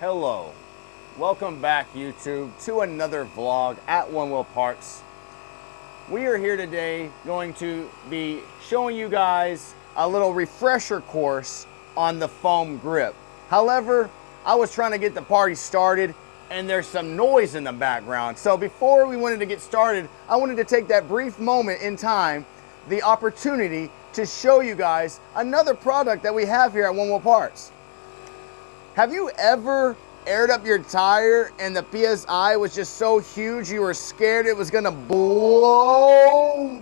Hello, welcome back YouTube to another vlog at Onewheel Parts. We are here today going to be showing you guys a little refresher course on the foam grip. However, I was trying to get the party started and there's some noise in the background. So before we wanted to get started, I wanted to take that brief moment in time, the opportunity to show you guys another product that we have here at Onewheel Parts. Have you ever aired up your tire and the PSI was just so huge you were scared it was gonna blow?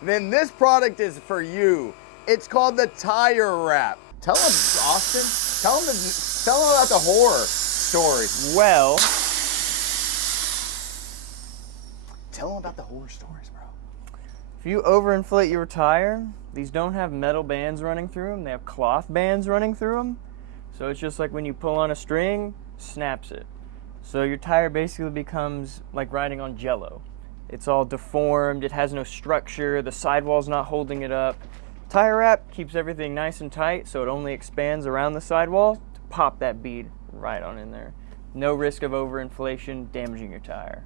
Then this product is for you. It's called the tire wrap. Tell them, Austin, tell them about the horror stories. Well, Tell them about the horror stories, bro. if you overinflate your tire, these don't have metal bands running through them, they have cloth bands running through them. So it's just like when you pull on a string, snaps it. So your tire basically becomes like riding on Jello. It's all deformed, it has no structure, the sidewall's not holding it up. Tire wrap keeps everything nice and tight, so it only expands around the sidewall to pop that bead right on in there. No risk of overinflation damaging your tire.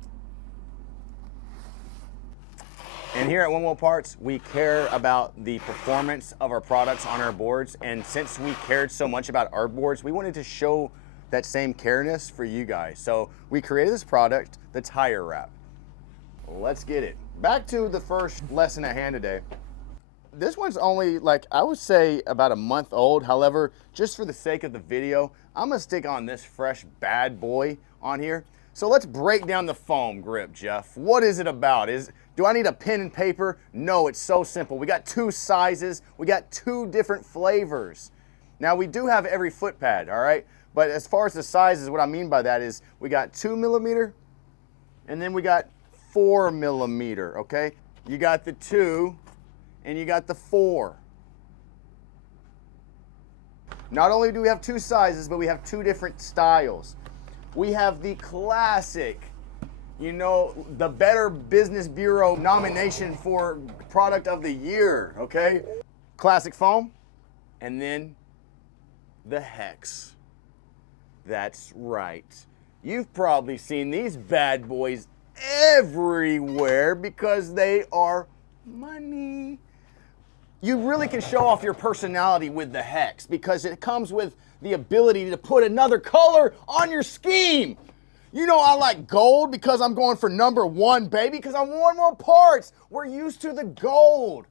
And here at Onewheel Parts, we care about the performance of our products on our boards. And since we cared so much about our boards, we wanted to show that same careness for you guys. So we created this product, the tire wrap. Let's get it. Back to the first lesson at hand today. This one's only like, I would say about a month old. However, just for the sake of the video, I'm gonna stick on this fresh bad boy on here. So let's break down the foam grip, Jeff. What is it about? Do I need a pen and paper? No, it's so simple. We got two sizes. We got two different flavors. Now we do have every foot pad, all right? But as far as the sizes, what I mean by that is we got 2mm and then we got 4mm, okay? You got the 2 and you got the 4. Not only do we have two sizes, but we have two different styles. We have the classic, you know, the Better Business Bureau nomination for product of the year, okay? Classic foam, and then the Hex. That's right. You've probably seen these bad boys everywhere because they are money. You really can show off your personality with the Hex because it comes with the ability to put another color on your scheme. You know I like gold because I'm going for #1, baby, because I want more parts. We're used to the gold.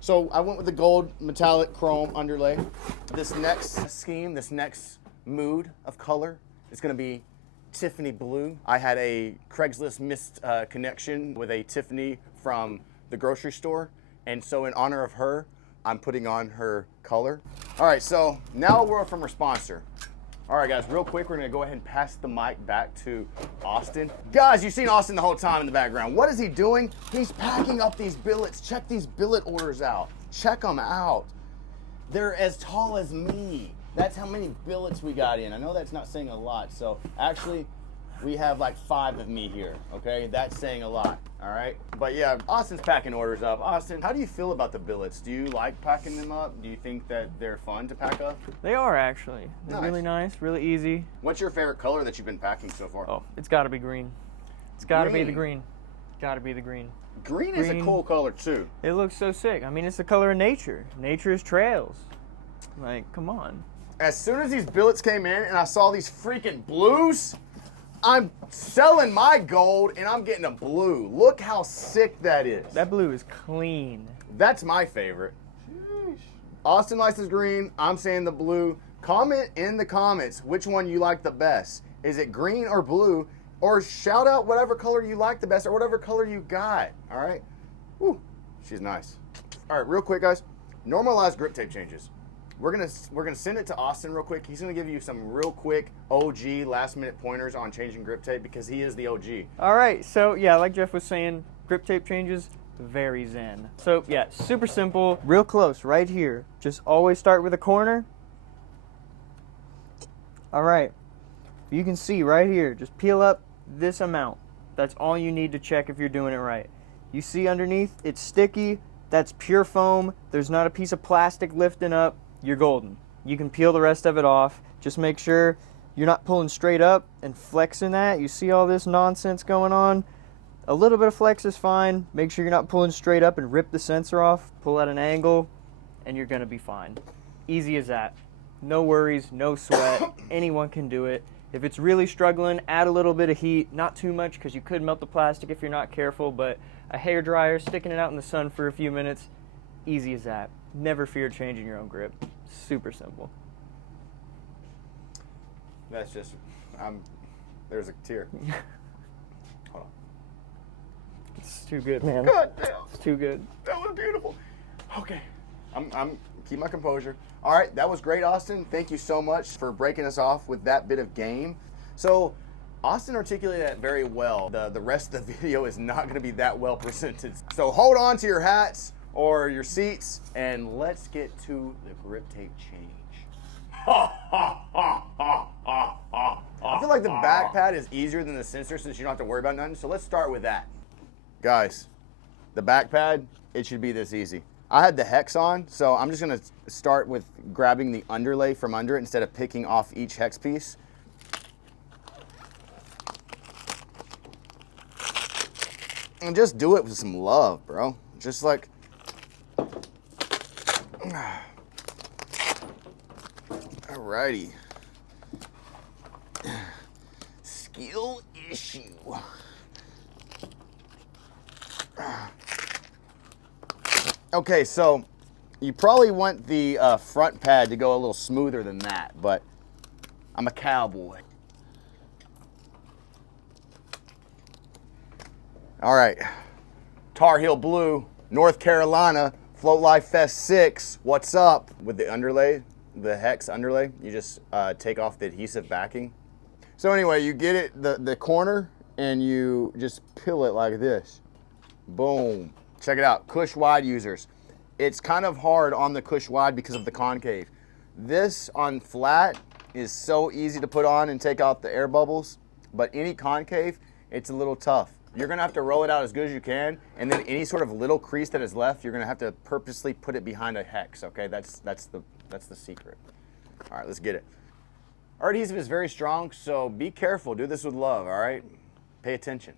So I went with the gold metallic chrome underlay. This next scheme, this next mood of color is gonna be Tiffany blue. I had a Craigslist missed connection with a Tiffany from the grocery store. And so in honor of her, I'm putting on her color. All right, so now a word from our sponsor. All right, guys, real quick, we're gonna go ahead and pass the mic back to Austin. Guys, you've seen Austin the whole time in the background. What is he doing? He's packing up these billets. Check these billet orders out. Check them out. They're as tall as me. That's how many billets we got in. I know that's not saying a lot. So actually, we have like 5 of me here, okay? That's saying a lot, all right? But yeah, Austin's packing orders up. Austin, how do you feel about the billets? Do you like packing them up? Do you think that they're fun to pack up? They are actually. They're really nice, really easy. What's your favorite color that you've been packing so far? Oh, it's gotta be green. It's gotta be the green. Gotta be the green. Green is a cool color too. It looks so sick. I mean, it's the color of nature. Nature is trails. Like, come on. As soon as these billets came in and I saw these freaking blues, I'm selling my gold and I'm getting a blue. Look how sick that is. That blue is clean. That's my favorite. Sheesh. Austin likes his green. I'm saying the blue. Comment in the comments which one you like the best. Is it green or blue? Or shout out whatever color you like the best or whatever color you got. All right? Woo, she's nice. All right, real quick, guys. Normalized grip tape changes. We're gonna send it to Austin real quick. He's gonna give you some real quick OG last minute pointers on changing grip tape because he is the OG. All right, so yeah, like Jeff was saying, grip tape changes, very zen. So yeah, super simple, real close right here. Just always start with a corner. All right, you can see right here, just peel up this amount. That's all you need to check if you're doing it right. You see underneath, it's sticky. That's pure foam. There's not a piece of plastic lifting up. You're golden. You can peel the rest of it off. Just make sure you're not pulling straight up and flexing that. You see all this nonsense going on? A little bit of flex is fine. Make sure you're not pulling straight up and rip the sensor off. Pull at an angle, and you're gonna be fine. Easy as that. No worries, no sweat. Anyone can do it. If it's really struggling, add a little bit of heat. Not too much, because you could melt the plastic if you're not careful, but a hair dryer, sticking it out in the sun for a few minutes, easy as that. Never fear changing your own grip. Super simple. That's just, there's a tear. Hold on. It's too good, man. God damn. It's too good. That was beautiful. Okay. I'm keep my composure. All right, that was great, Austin. Thank you so much for breaking us off with that bit of game. So, Austin articulated that very well. The rest of the video is not going to be that well presented. So hold on to your hats or your seats, and let's get to the grip tape change. I feel like the back pad is easier than the sensor since you don't have to worry about nothing. So let's start with that. Guys, the back pad, it should be this easy. I had the hex on, so I'm just gonna start with grabbing the underlay from under it instead of picking off each hex piece. And just do it with some love, bro. Just like, alrighty. Skill issue. Okay, so you probably want the front pad to go a little smoother than that, but I'm a cowboy. All right, Tar Heel Blue, North Carolina, Float Life Fest 6. What's up? With the underlay, the hex underlay, you just take off the adhesive backing. So anyway, you get it, the corner, and you just peel it like this. Boom. Check it out, Cush Wide users. It's kind of hard on the Cush Wide because of the concave. This on flat is so easy to put on and take out the air bubbles, but any concave, it's a little tough. You're gonna have to roll it out as good as you can, and then any sort of little crease that is left, you're gonna have to purposely put it behind a hex, okay? That's the secret. All right, let's get it. Our adhesive is very strong, so be careful. Do this with love, all right? Pay attention.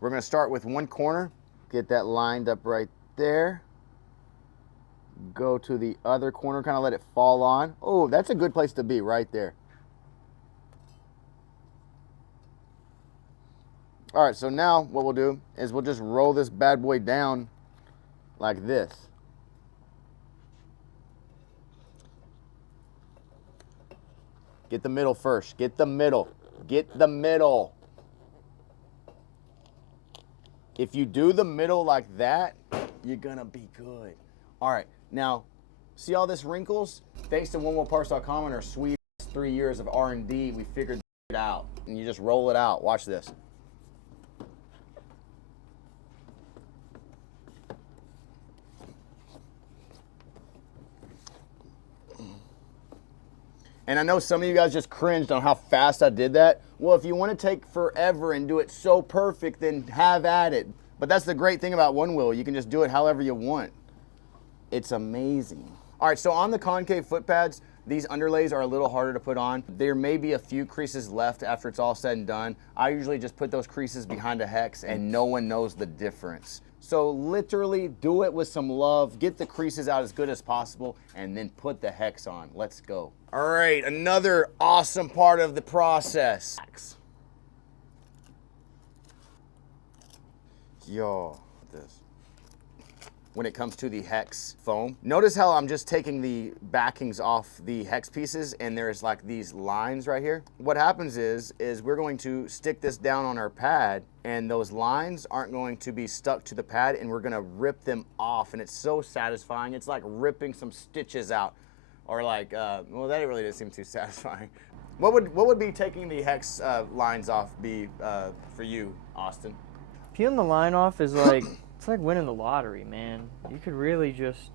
We're gonna start with one corner. Get that lined up right there. Go to the other corner, kind of let it fall on. Oh, that's a good place to be, right there. All right, so now what we'll do is we'll just roll this bad boy down like this. Get the middle first. Get the middle. Get the middle. If you do the middle like that, you're gonna be good. All right, now, see all this wrinkles? Thanks to onewheelparts.com and our sweet 3 years of R&D, we figured it out. And you just roll it out. Watch this. And I know some of you guys just cringed on how fast I did that. Well, if you want to take forever and do it so perfect, then have at it. But that's the great thing about Onewheel. You can just do it however you want. It's amazing. All right, so on the concave foot pads, these underlays are a little harder to put on. There may be a few creases left after it's all said and done. I usually just put those creases behind a hex and no one knows the difference. So literally do it with some love, get the creases out as good as possible, and then put the hex on. Let's go. All right, another awesome part of the process. Yo, this. When it comes to the hex foam, notice how I'm just taking the backings off the hex pieces and there's like these lines right here. What happens is we're going to stick this down on our pad and those lines aren't going to be stuck to the pad and we're gonna rip them off, and it's so satisfying. It's like ripping some stitches out, or like, well, that really doesn't seem too satisfying. What would be taking the hex lines off be for you, Austin? Peeling the line off is like, it's like winning the lottery, man. You could really just,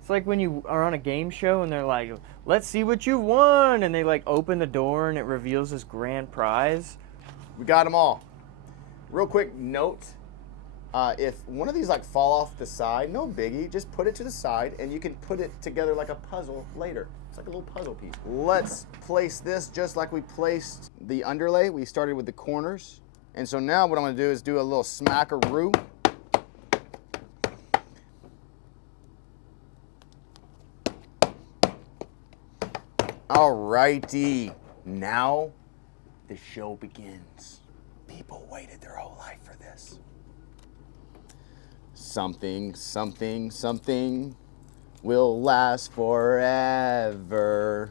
it's like when you are on a game show and they're like, let's see what you won, and they like open the door and it reveals this grand prize. We got them all. Real quick note, if one of these like fall off the side, no biggie, just put it to the side and you can put it together like a puzzle later. like a little puzzle piece. Let's place this just like we placed the underlay. We started with the corners. And so now what I'm gonna do is do a little smackaroo. Alrighty, now the show begins. People waited their whole life for this. Something, something, something will last forever.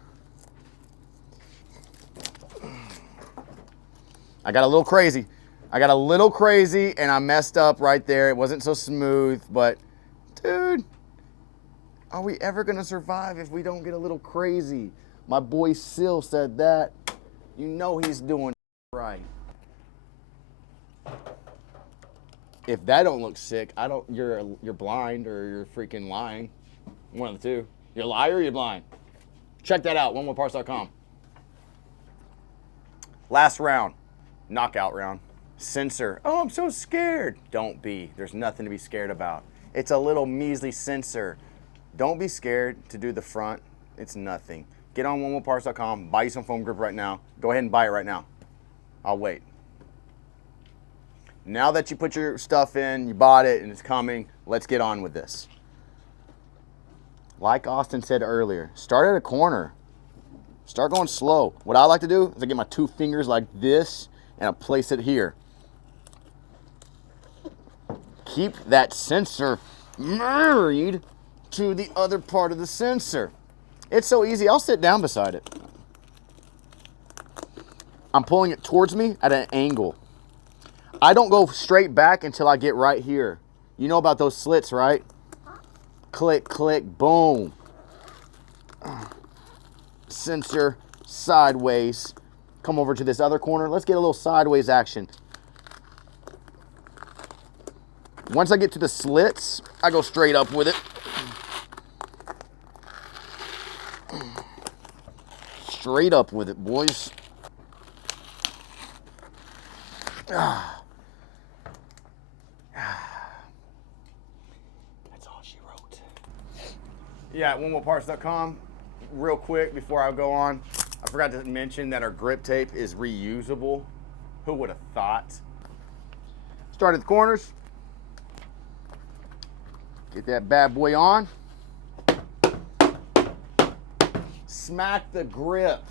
I got a little crazy. And I messed up right there. It wasn't so smooth, but dude, are we ever gonna survive if we don't get a little crazy? My boy Sil said that. You know he's doing right. If that don't look sick, you're blind or you're freaking lying. One of the two. You're a liar or you're blind. Check that out, onewheelparts.com. Last round, knockout round. Sensor. Oh, I'm so scared. Don't be. There's nothing to be scared about. It's a little measly sensor. Don't be scared to do the front. It's nothing. Get on onewheelparts.com, buy you some foam grip right now. Go ahead and buy it right now. I'll wait. Now that you put your stuff in, you bought it, and it's coming, let's get on with this. Like Austin said earlier, start at a corner. Start going slow. What I like to do is I get my 2 fingers like this, and I place it here. Keep that sensor married to the other part of the sensor. It's so easy. I'll sit down beside it. I'm pulling it towards me at an angle. I don't go straight back until I get right here. You know about those slits, right? Click, click, boom. Sensor sideways. Come over to this other corner. Let's get a little sideways action. Once I get to the slits, I go straight up with it. Straight up with it, boys. That's all she wrote. Yeah, at onewheelparts.com. Real quick before I go on, I forgot to mention that our grip tape is reusable. Who would have thought? Start at the corners. Get that bad boy on. Smack the grip.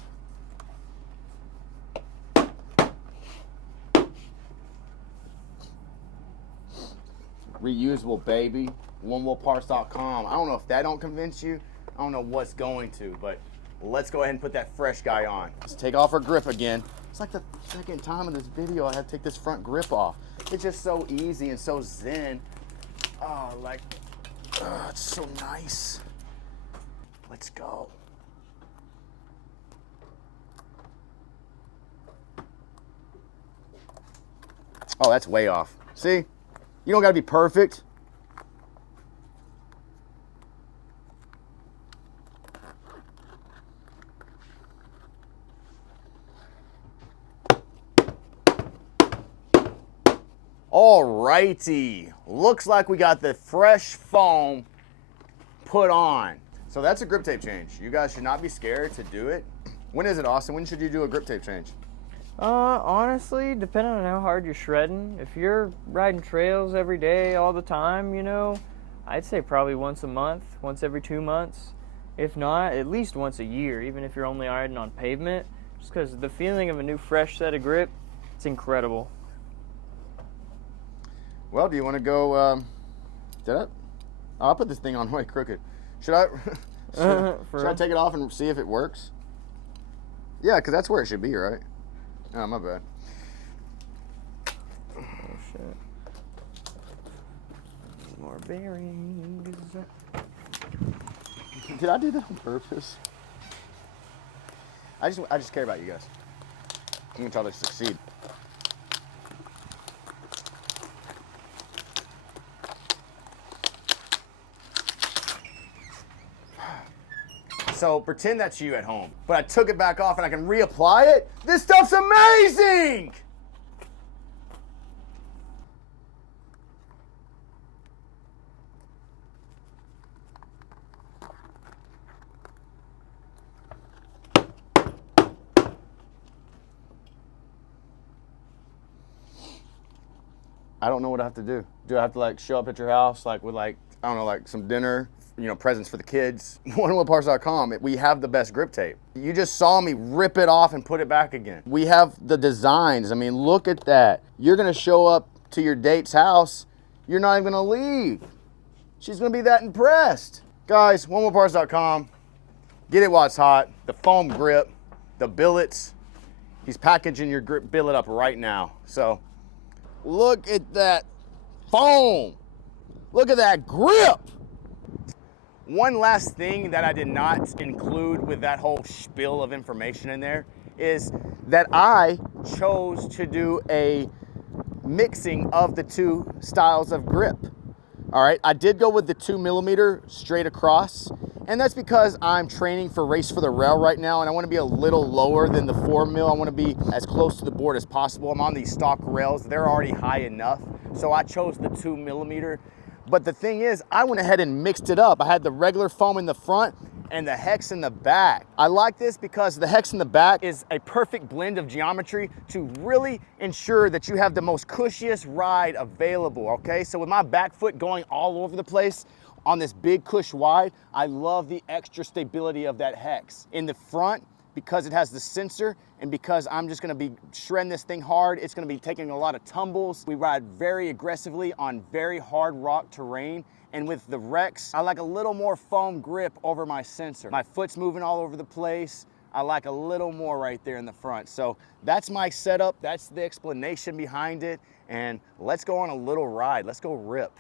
Reusable, baby. onewheelparts.com. I don't know if that don't convince you. I don't know what's going to, but let's go ahead and put that fresh guy on. Let's take off our grip again. It's like the second time in this video I had to take this front grip off. It's just so easy and so zen. Oh, it's so nice. Let's go. Oh, that's way off. See? You don't gotta be perfect. Alrighty, looks like we got the fresh foam put on. So that's a grip tape change. You guys should not be scared to do it. When is it, Austin? When should you do a grip tape change? Honestly, depending on how hard you're shredding, if you're riding trails every day, all the time, you know, I'd say probably once a month, once every 2 months. If not, at least once a year, even if you're only riding on pavement, just because the feeling of a new fresh set of grip, it's incredible. Well, do you want to go, I'll put this thing on way crooked. Should I take it off and see if it works? Yeah, because that's where it should be, right? Oh, my bad. Oh, shit. More bearings. Did I do that on purpose? I just care about you guys. I'm going to try to succeed. So pretend that's you at home, but I took it back off and I can reapply it. This stuff's amazing! I don't know what I have to do. Do I have to like show up at your house like with like, I don't know, like some dinner, you know, presents for the kids? Onewheelparts.com, we have the best grip tape. You just saw me rip it off and put it back again. We have the designs. I mean, look at that. You're gonna show up to your date's house, you're not even gonna leave. She's gonna be that impressed. Guys, onewheelparts.com, get it while it's hot. The foam grip, the billets. He's packaging your grip billet up right now. So look at that foam. Look at that grip. One last thing that I did not include with that whole spiel of information in there is that I chose to do a mixing of the two styles of grip. All right, I did go with the 2mm straight across, and that's because I'm training for Race for the Rail right now, and I want to be a little lower than the 4mm. I want to be as close to the board as possible. I'm on these stock rails. They're already high enough, so I chose the 2mm. But the thing is, I went ahead and mixed it up. I had the regular foam in the front and the hex in the back. I like this because the hex in the back is a perfect blend of geometry to really ensure that you have the most cushiest ride available, okay? So with my back foot going all over the place on this big cush wide, I love the extra stability of that hex. In the front, because it has the sensor and because I'm just gonna be shredding this thing hard, it's gonna be taking a lot of tumbles. We ride very aggressively on very hard rock terrain. And with the Rex, I like a little more foam grip over my sensor. My foot's moving all over the place. I like a little more right there in the front. So that's my setup. That's the explanation behind it. And let's go on a little ride. Let's go rip.